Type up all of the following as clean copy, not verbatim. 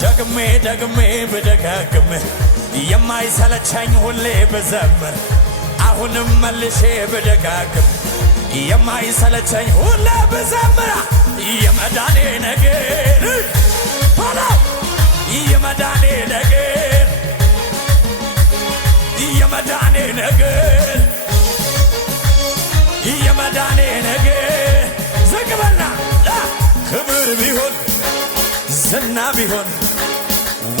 ደግሜ ደግሜ ብደጋግም የማይሰለቸኝ ሁሌ ብዘምር አሁንም መልሼ ብደጋግም የማይሰለቸኝ ሁሌ ብዘምር የመዳኔ ነገር ሆኖ የመዳኔ ነገር የመዳኔ ነገር የመዳኔ ነገር ዝግበና ክብር ቢሆን ዝና ቢሆን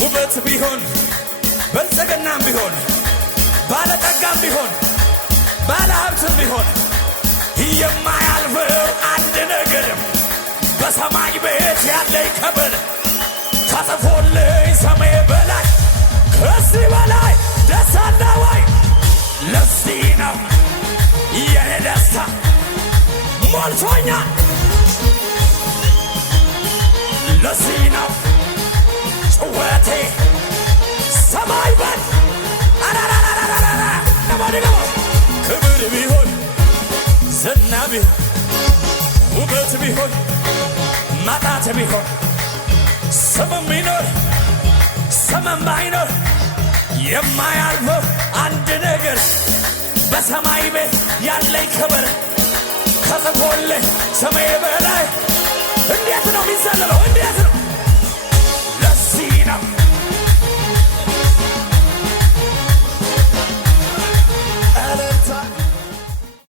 ውበት ቢሆን በልጽግናም ቢሆን ባለጠጋም ቢሆን ባለሀብትም ቢሆን የማያልፈው አንድ ነገርም በሰማይ ቤት ያለኝ ክብር ተጽፎልኝ ሰማይ በላይ ከዚህ በላይ ደስታ አለ ወይ? ለዚህ ነው የኔ ደስታ ሞልቶኛል። ለዚህ ነው ጭወቴ ሰማይ በል ክብር ቢሆን ዝና ቢሆን ውበት ቢሆን ማጣት ቢሆን ስምም ቢኖር ስምም ባይኖር የማያልፈው አንድ ነገር በሰማይ ቤት ያለኝ ክብር ተጽፎልኝ ሰማይ በላይ እንዴት ነው የሚዘለለው?